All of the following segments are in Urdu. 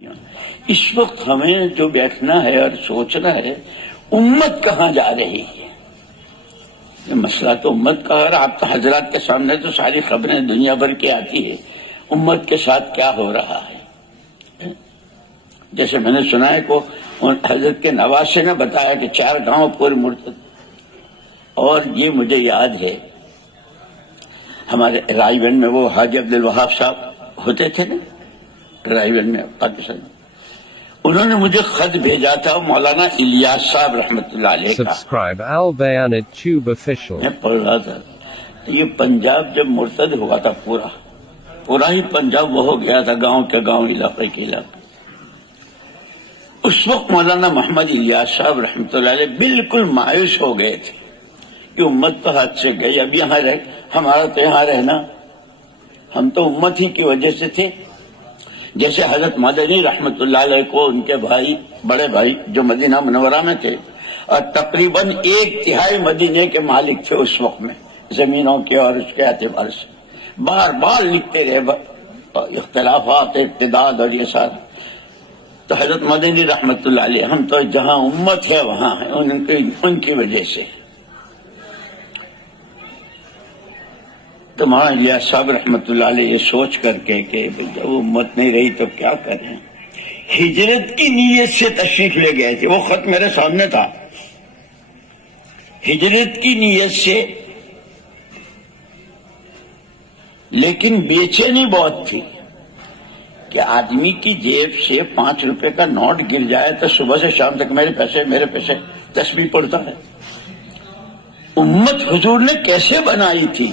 اس وقت ہمیں جو بیٹھنا ہے اور سوچنا ہے امت کہاں جا رہی ہے. یہ مسئلہ تو امت کا ہے. آپ حضرات کے سامنے تو ساری خبریں دنیا بھر کی آتی ہے. امت کے ساتھ کیا ہو رہا ہے. جیسے میں نے سنا ہے کو حضرت کے نواسے نے بتایا کہ 4 گاؤں پورے مرتد. اور یہ مجھے یاد ہے ہمارے رائے گنج میں وہ حاجی عبدالوہاب صاحب ہوتے تھے نا رائے گنج میں پاکستان، انہوں نے مجھے خط بھیجا تھا مولانا الیاس صاحب رحمۃ اللہ علیہ کا. میں پڑھ رہا تھا یہ پنجاب جب مرتد ہوا تھا پورا ہی پنجاب وہ ہو گیا تھا، گاؤں کے گاؤں علاقے کے علاقے. اس وقت مولانا محمد الیاس صاحب رحمۃ اللہ علیہ بالکل مایوس ہو گئے تھے کہ امت تو ہاتھ سے گئی. اب یہاں ہمارا تو یہاں رہنا، ہم تو امت ہی کی وجہ سے تھے. جیسے حضرت مدنی رحمت اللہ علیہ کو ان کے بھائی بڑے بھائی جو مدینہ منورہ میں تھے اور تقریباً 1/3 مدینے کے مالک تھے اس وقت میں زمینوں کے اور اس کے اعتبار سے، بار بار لکھتے رہے اختلافات ارتداد اور یہ سارا. تو حضرت مدنی رحمت اللہ علیہ ہم تو جہاں امت ہے وہاں ہے ان کی وجہ سے. تو مولانا الیاس صاحب رحمۃ اللہ علیہ یہ سوچ کر کے کہ جب امت نہیں رہی تو کیا کریں، ہجرت کی نیت سے تشریف لے گئے تھے. وہ خط میرے سامنے تھا. ہجرت کی نیت سے، لیکن بے چینی بہت تھی کہ آدمی کی جیب سے 5 روپے کا نوٹ گر جائے تو صبح سے شام تک میرے پیسے تسبیح پڑھتا ہے. امت حضور نے کیسے بنائی تھی،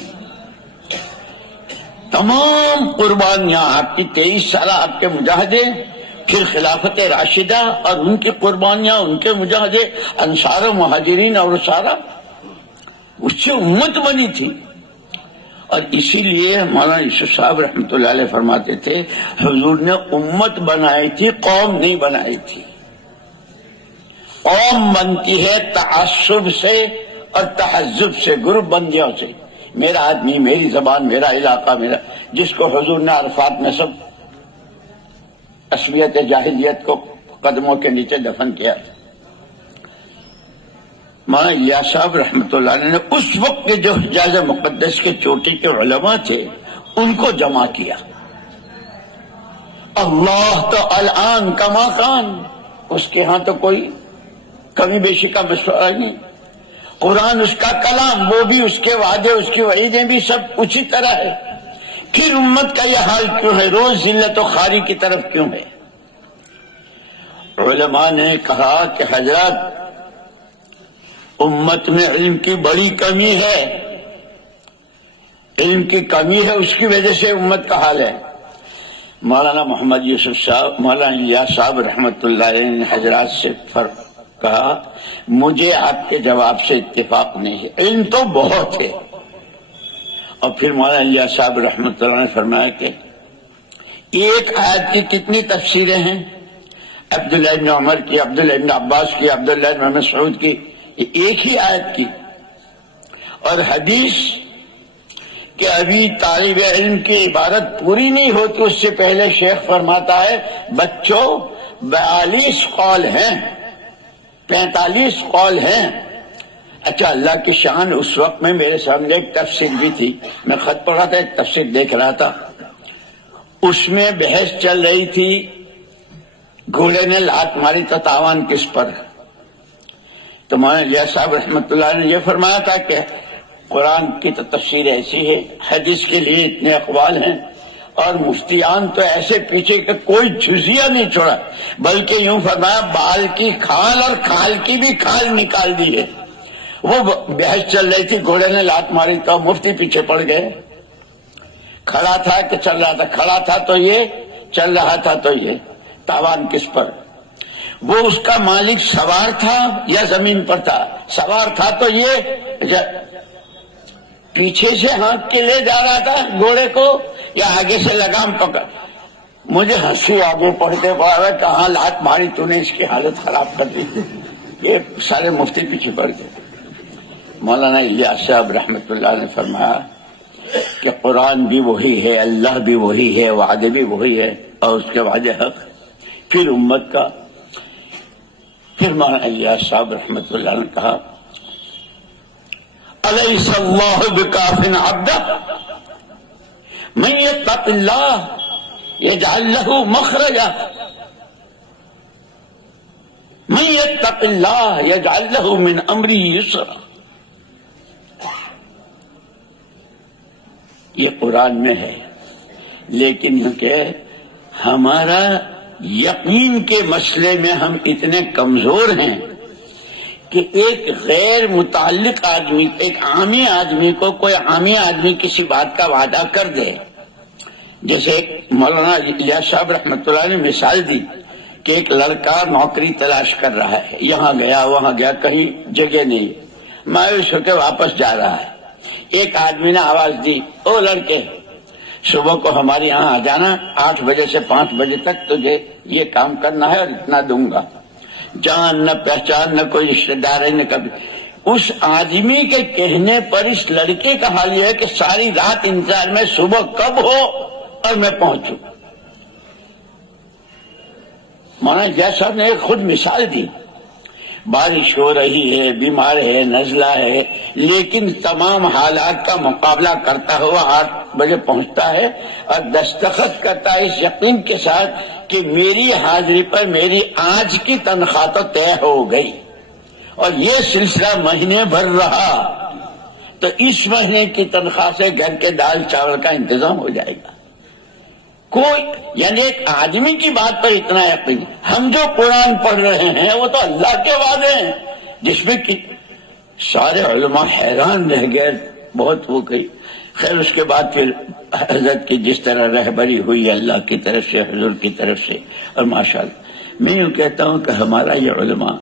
تمام قربانیاں آپ کی 23 سالہ آپ کے مجاہدے، پھر خلافت راشدہ اور ان کی قربانیاں، ان کے مجاہدے، انصار و مہاجرین اور سارا، اس سے امت بنی تھی. اور اسی لیے مولانا یوسف صاحب رحمۃ اللہ علیہ فرماتے تھے حضور نے امت بنائی تھی، قوم نہیں بنائی تھی. قوم بنتی ہے تعصب سے اور تحزب سے، گروپ بندیوں سے. میرا آدمی، میری زبان، میرا علاقہ، میرا، جس کو حضور نے عرفات میں سب عصبیت جاہلیت کو قدموں کے نیچے دفن کیا. مولانا الیاس صاحب رحمۃ اللہ علیہ نے اس وقت کے جو حجاز مقدس کے چوٹی کے علماء تھے ان کو جمع کیا. اللہ تو الان کما کان، اس کے ہاں تو کوئی کمی بیشی کا مشورہ نہیں. قرآن اس کا کلام، وہ بھی اس کے وعدے، اس کی وعیدیں بھی سب اسی طرح ہے. پھر امت کا یہ حال کیوں ہے، روز ذلت و خواری کی طرف کیوں ہے؟ علماء نے کہا کہ حضرت امت میں علم کی بڑی کمی ہے، علم کی کمی ہے، اس کی وجہ سے امت کا حال ہے. مولانا محمد یوسف صاحب، مولانا الیاس صاحب رحمۃ اللہ علیہ نے حضرات سے فرق کہا مجھے آپ کے جواب سے اتفاق نہیں ہے، علم تو بہت ہے. اور پھر مولانا الیاس صاحب رحمۃ اللہ نے فرمایا کہ ایک آیت کی کتنی تفسیریں ہیں، عبداللہ ابن عمر کی، عبداللہ ابن عباس کی، عبداللہ ابن مسعود کی، یہ ایک ہی آیت کی. اور حدیث کہ ابھی طالب علم کی عبارت پوری نہیں ہوتی اس سے پہلے شیخ فرماتا ہے بچوں 42 قول ہیں، 45 قول ہیں. اچھا، اللہ کی شان، اس وقت میں میرے سامنے ایک تفسیر بھی تھی، میں خط پڑھ رہا تھا، ایک تفسیر دیکھ رہا تھا، اس میں بحث چل رہی تھی گھوڑے نے لات ماری تو تاوان کس پر. تو مولانا الیاس صاحب رحمۃ اللہ نے یہ فرمایا تھا کہ قرآن کی تو تفسیر ایسی ہے، حدیث کے لیے اتنے اقوال ہیں، اور مفتیان تو ایسے پیچھے کہ کوئی جزیہ نہیں چھوڑا، بلکہ یوں فرمایا بال کی کھال اور کھال کی بھی کھال نکال دی ہے. وہ بحث چل رہی تھی، گھوڑے نے لات ماری تو مفتی پیچھے پڑ گئے. کھڑا تھا کہ چل رہا تھا، کھڑا تھا تو یہ، چل رہا تھا تو یہ، تاوان کس پر. وہ اس کا مالک سوار تھا یا زمین پر تھا، سوار تھا تو یہ پیچھے سے ہانک کے لے جا رہا تھا گھوڑے کو یا آگے سے لگام پکڑ. مجھے ہنسی آگے پڑھتے پڑا کہاں لات ماری تو نے، اس کی حالت خراب کر دی. یہ سارے مفتی پیچھے پڑ گئے. مولانا الیاس صاحب رحمۃ اللہ نے فرمایا کہ قرآن بھی وہی ہے، اللہ بھی وہی ہے، وعدے بھی وہی ہے، اور اس کے وعدے حق. پھر امت کا. پھر مولانا الیاس صاحب رحمۃ اللہ نے کہا الیس اللہ بکاف عبدہ من یتق اللہ یجعل لہ مخرجا من یتق اللہ یجعل لہ من امرہ یسرا. یہ قرآن میں ہے، لیکن کہ ہمارا یقین کے مسئلے میں ہم اتنے کمزور ہیں کہ ایک غیر متعلق آدمی، ایک عامی آدمی کو کوئی عامی آدمی کسی بات کا وعدہ کر دے. جیسے مولانا الیاس صاحب رحمۃ اللہ نے مثال دی کہ ایک لڑکا نوکری تلاش کر رہا ہے، یہاں گیا وہاں گیا، کہیں جگہ نہیں، مایوس ہو کے واپس جا رہا ہے. ایک آدمی نے آواز دی، او لڑکے صبح کو ہمارے یہاں آ جانا، 8 بجے سے 5 بجے تک تجھے یہ کام کرنا ہے اور اتنا دوں گا. جان نہ پہچان نہ کوئی رشتے دار ہے نہ کبھی. اس آدمی کے کہنے پر اس لڑکے کا حال یہ ہے کہ ساری رات انتظار میں صبح کب ہو اور میں پہنچوں. مولانا الیاس صاحب نے ایک خود مثال دی، بارش ہو رہی ہے، بیمار ہے، نزلہ ہے، لیکن تمام حالات کا مقابلہ کرتا ہوا 8 بجے پہنچتا ہے اور دستخط کرتا ہے اس یقین کے ساتھ کہ میری حاضری پر میری آج کی تنخواہ تو طے ہو گئی. اور یہ سلسلہ مہینے بھر رہا تو اس مہینے کی تنخواہ سے گھر کے دال چاول کا انتظام ہو جائے گا. کوئی یعنی ایک آدمی کی بات پر اتنا یقین. ہم جو قرآن پڑھ رہے ہیں وہ تو اللہ کے وعدے ہیں جس میں سارے علماء حیران رہ گئے، بہت وہ گئی. خیر اس کے بعد پھر حضرت کی جس طرح رہبری ہوئی اللہ کی طرف سے، حضور کی طرف سے، اور ماشاءاللہ میں یوں کہتا ہوں کہ ہمارا یہ علماء